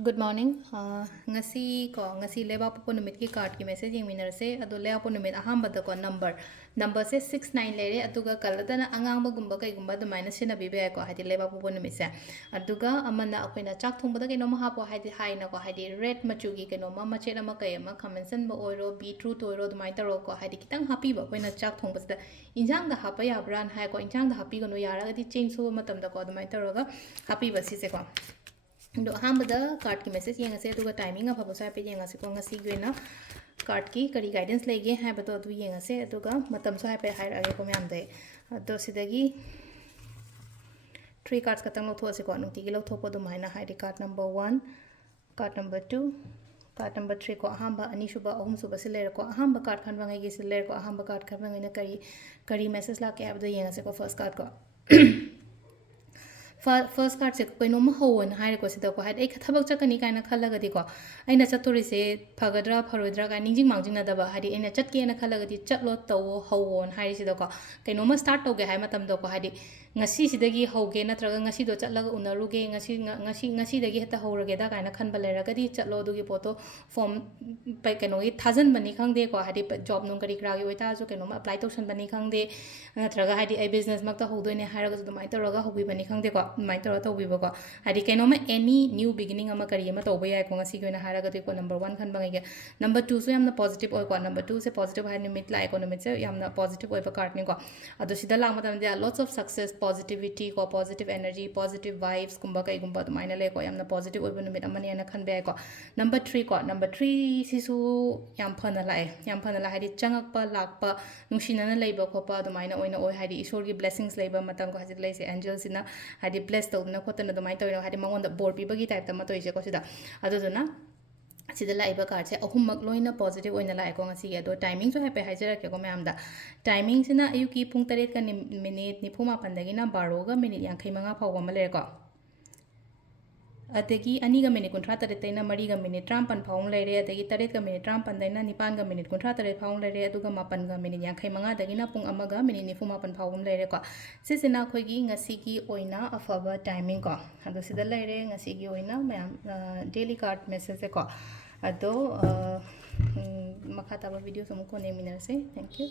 Good morning. Ngasi leba po numit ki card ki message yung minner se ado leba po numit aham bada ko number se 69 lere aduga kalada na angang bagumba kay gumba dumaina sina bibe ko hadi leba po numit se aduga amana akoina chak thong bada kay no ma po hadi hai na ko hadi red machu gi kay no ma mache na ma kay ma kamensan ba oiro beetroot oiro dumai taro ko hadi kitang happy ba koina chak thong bada injang da hapa ya bran hai ko injang da happy ko no yara gadi change so matam da ko dumai taro ga happy ba si se ko do ahambada card ki message yengase aduga timing afaba sa pe yengase ko ngasi gena card ki kari guidance lege hai bato adu yengase aduga matam sa pe hai age ko myam de ado sidagi 3 cards katang lo those ko nuti gi lo thopo do maina hai card number 1 card number 2 card number 3 ko ahamba ani shuba ahum suba se lere ko ahamba card khan bangai gi se lere ko ahamba card khan bangai na kari message la ke abdo yengase ko first card ko first card se कोई नोम होवन हाय को सिदा को हाय एक थबक चकनी कायना खलगदी को आइना चतोरी से फगद्रा फरोद्रा का निंजिंग मांजिंग ना दबा हादी एना चटके ना खलगदी चटलो तव होवन हाय सिदा को कैनोम स्टार्ट तोगे हाय मतम दो को Hadi ngasi sidagi hoge natraga ngasi do chatlaga unaruge ngasi dagi heta horage da kaina khanba leragadi chatlo dugi poto form pai keno gi thajan bani khangde ko hadi job nung kari kra gi oita jo keno apply tausan bani khangde natraga hadi ai business makta hodoine haraga du mai taraga hobi bani khangde ko mai tara to bibo ko hadi keno ma any new beginning ama kari ama to boya ko ngasi goina haraga du ko number 1 khan bangai ge number 2 so yamna positive oi ko number 2 se positive hai nimit la economic se yamna positive oi pa card ni ko adu sida la matam there are lots of success positivity ko positive energy positive vibes kumba kai gumba to maina le ko yamna positive oi numit amani ana khan be ko number 3 sisu yam phana la hadi changak pa lak pa nungshina na leiba ko pa do maina oina oi hadi ishor gi blessings leiba matam ko hadi leise angels ina hadi bless to na khotana do maina to hadi mangon da bor pi bagi type ta ma to ise ko sida adu na sida laiba card se ahummak loina positive oina lai ko ngasi ado timing so happy haijara ke ko mayam da timing sina ayuki pung 3 ka minute ni phuma pandagi na 12 ga minute 65 phawga ma le ko adagi ani ga minute 38 taina mari ga minute 53 phawng leire adagi 3 ga minute 53 taina 9 ga minute 38 phawng leire aduga 8 ga minute 65 dagi na pung ama ga minute 94 phawgum leire ko sisina khoi gi ngasi gi oina afaba timing ko ado sida leire ngasi gi oina mayam daily card message ko ado makha taba video samu ko ne minarse thank you